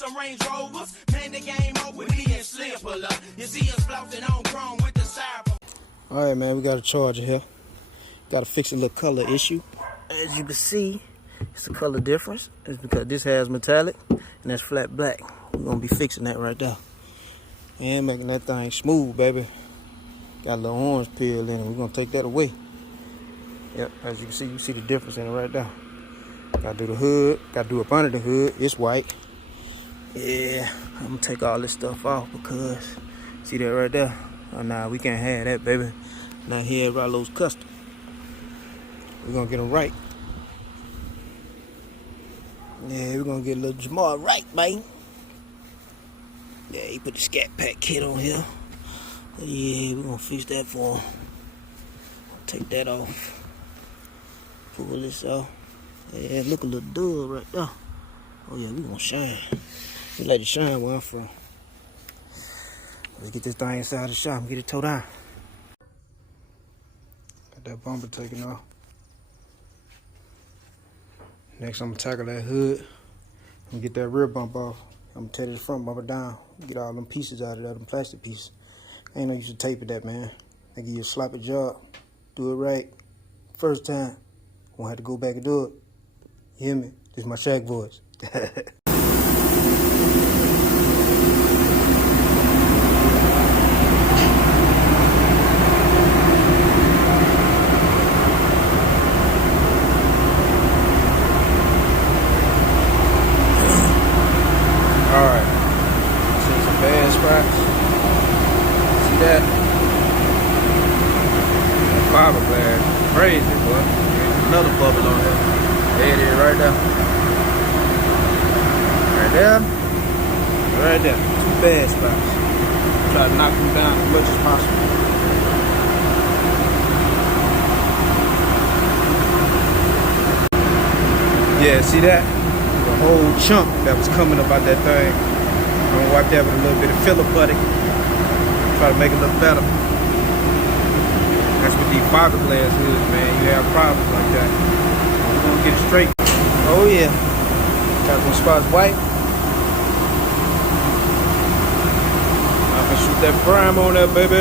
some Range Rovers. Man, the game over with me and Slipper. You see us flossing on chrome with the styrofoam. All right, man, we got a charger here. Got to fix a little color issue. As you can see, it's a color difference. It's because this has metallic and that's flat black. We're gonna be fixing that right there. And making that thing smooth, baby. Got a little orange peel in it. We're gonna take that away. Yep, as you see the difference in it right there. Gotta do the hood, gotta do up under the hood. It's white. Yeah, I'm gonna take all this stuff off because, see that right there? Oh, nah, we can't have that, baby. Not here at Rollo's Custom. We're gonna get them right. Yeah, we're gonna get a little Jamal right, man. Yeah, he put the Scatpack kit on here. Yeah, we're gonna fix that for him. Take that off. Pull this off. Yeah, look a little dull right there. Oh yeah, we gonna shine. We like to shine where I'm from. Let's get this thing inside the shop and get it towed down. Got that bumper taken off. Next, I'm gonna tackle that hood and get that rear bump off. I'm gonna tear this front bumper down, get all them pieces out of there, them plastic pieces. Ain't no use to tape it that, man. They give you a sloppy job. Do it right. First time. Won't have to go back and do it. You hear me? This is my Shaq voice. Alright. See some bad spots. See that? Fiberglass. Crazy, boy. Another bubble on there. There it is right there. Right there. Right there. Two bad spots. Try to knock them down as much as possible. Yeah, see that? The whole chunk that was coming up out that thing. I'm gonna wipe that with a little bit of filler putty. Try to make it look better. That's with these fiberglass hoods, man. You have problems like that. We're gonna get it straight. Oh yeah. Got some spots white. I'm gonna shoot that prime on that, baby.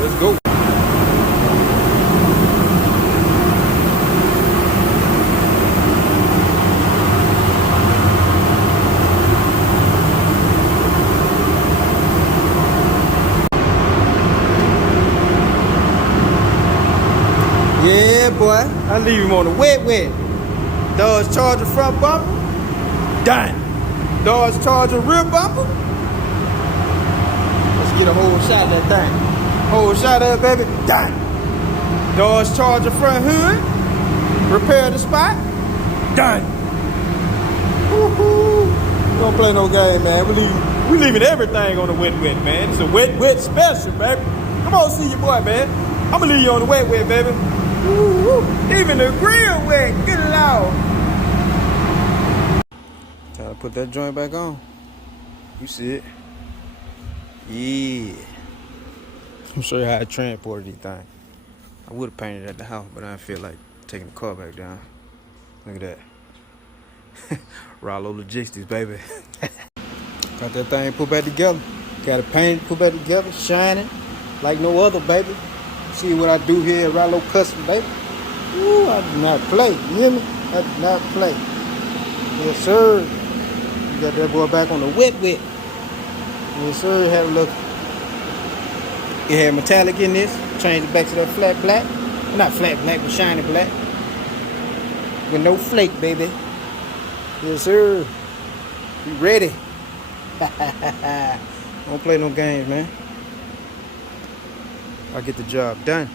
Let's go. Yeah, boy. I leave him on the wet. Dodge Charger front bumper. Done. Dodge Charger rear bumper. Let's get a whole shot of that thing. Whole shot of it, baby. Done. Dodge Charger front hood. Repair the spot. Done. Woo-hoo. We don't play no game, man. We leaving everything on the wet, man. It's a wet special, baby. Come on, see your boy, man. I'm gonna leave you on the wet, baby. Woo-hoo. Even the grill wet. Good Lord. Time to put that joint back on. You see it. Yeah. I'm show you how I transported these things. I would have painted it at the house, but I didn't feel like taking the car back down. Look at that. Rollo Logistics, baby. Got that thing put back together. Got it painted, put back together, shining like no other, baby. See what I do here at Rollo Custom, baby. Ooh, I do not play. You hear me? I do not play. Yes, sir. You got that boy back on the wet. Yes, sir. Had a look. It had metallic in this. Changed it back to that flat black. Not flat black, but shiny black. With no flake, baby. Yes, sir. You ready? Don't play no games, man. I'll get the job done.